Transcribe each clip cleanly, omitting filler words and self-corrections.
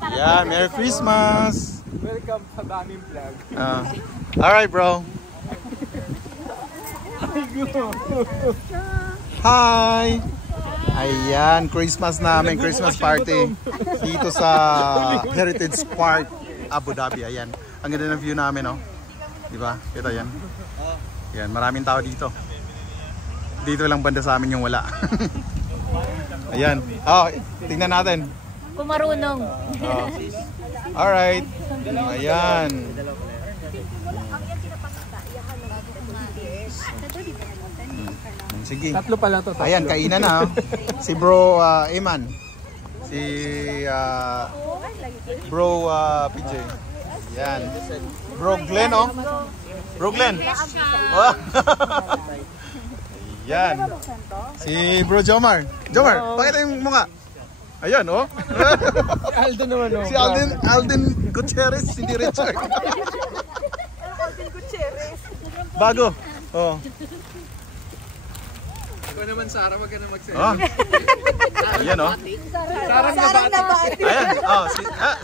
Yeah, Merry Christmas! Welcome sa daming vlog. Alright, bro. Hi! Ayan, Christmas namin, Christmas party dito sa Heritage Park, Abu Dhabi. Ayan, ang ganda ng view namin, no? Diba? Ito yan. Ayan, maraming tao dito. Dito lang banda sa amin yung wala. Ayan. Oh, tingnan natin. Kung marunong. Alright. Ayan. Sige. Tatlo pala to. Tatlo. Ayan, kainan na. Si Bro Eman. Si Bro PJ. Ayan. Bro Glenn, oh. Bro Glenn. Ayan. Si Bro Jomar. Jomar, pakita yung mukha. Ayan, oh. Alden naman, oh. Si Alden Gutierrez, hindi Richard. Alden Gutierrez. Bago. Oh. Ikaw naman, Sarah, wag ka na magsabi. Oh. Ayan, oh. Sarang nabati. Ayan, oh,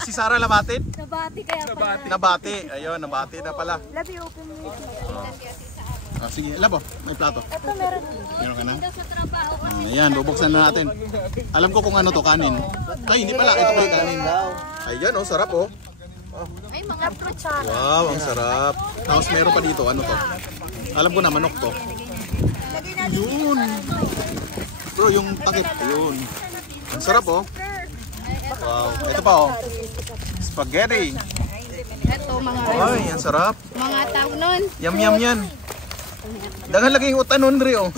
si Sarah Labatit. Nabati kaya pala. Nabati. Ayun, nabati na pala. Love you, open mo. Sige, labo, may plato. Ito meron. Meron ka na? Ayan, bubuksan na natin. Alam ko kung ano to, kanin. Ay, hindi pala, ito pala kanin. Ayan, oh, sarap, oh. Ay, mga fruitsara. Wow, ang sarap. Tapos meron pa dito, ano to? Alam ko na, manok to. Yun. Bro, yung takip, yun. Ang sarap, oh. Wow, ito pa, oh. Spaghetti. Ito, mga Ay, ang sarap. mga tao nun. Yum, yum, yan. Dagan lagi yung utanon, Dre, oh.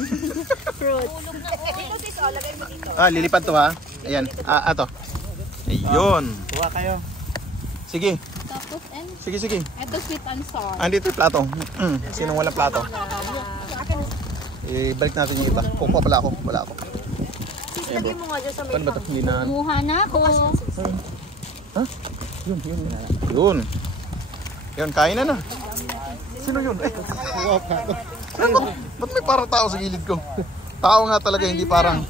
Lilipad to, ha. Ayan, ato. Ayun. Kuha kayo. Sige. Tapos, Sige. ito sweet and sour. Andito yung plato. Sinong walang plato? Balik natin yung iba. Kukuha pala ako. Wala ako. Lagay mo nga dyan sa may Ano ba ito? Hindi na. Buha na ako. Ha? Yun. Yun, kain na na. Sino yun? Ay, ba't may parang tao sa gilid ko? Tao nga talaga, hindi parang.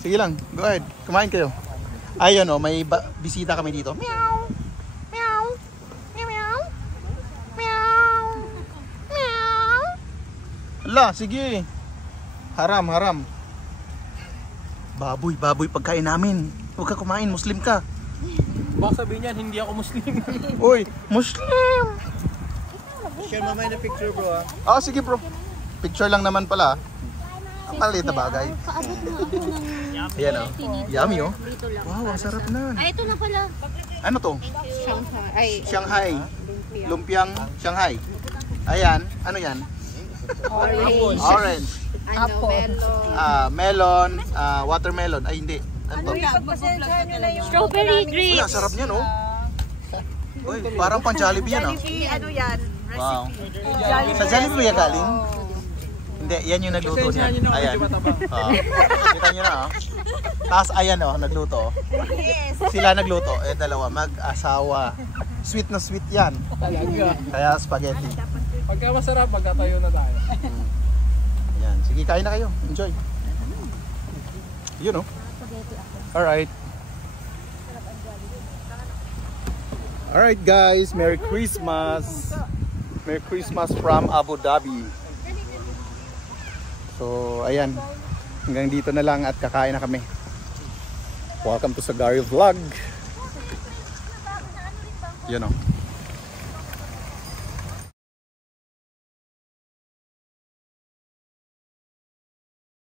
Sige lang, go ahead. Kumain kayo. Ayun, oh, may bisita kami dito. Meow. Meow. Meow. Meow. Meow. Ala, sige. Haram. Baboy pagkain namin. Huwag ka kumain, Muslim ka. Baka sabihin niyan, hindi ako Muslim. Uy, Muslim! Share mo na picture, bro, ha? Sige bro. Picture lang naman pala. Ang maliit na bagay. Paabot na ako ng Ayan, oh. Yummy, oh. dito lang. Wow, ang sarap na. Ay, ito na pala. Ano to? Shanghai. Ay, Shanghai. Lumpiang Shanghai. Ayan, ano yan? Orange. ano, Melon, watermelon. Ay, hindi. Ano to? strawberry drink. Uy, ang sarap niyan, oh. Uy, parang pang Jollibee yan, oh. Ano yan? Wow. Sa Jollibee yan galing? Hindi, yan yung nagluto niya. Ayan. Kita nyo na, oh. Tapos ayan, oh, nagluto. Sila nagluto. Dalawa, mag-asawa. Sweet na sweet yan. Kaya spaghetti. Pagka masarap, magtatayo na tayo. Ayan. Sige, kain na kayo. Enjoy. Yun, oh. Alright. Alright guys, Merry Christmas. Merry Christmas from Abu Dhabi. So, ayan. Hanggang dito na lang at kakain na kami. Welcome to Sagari Vlog. Yun, oh.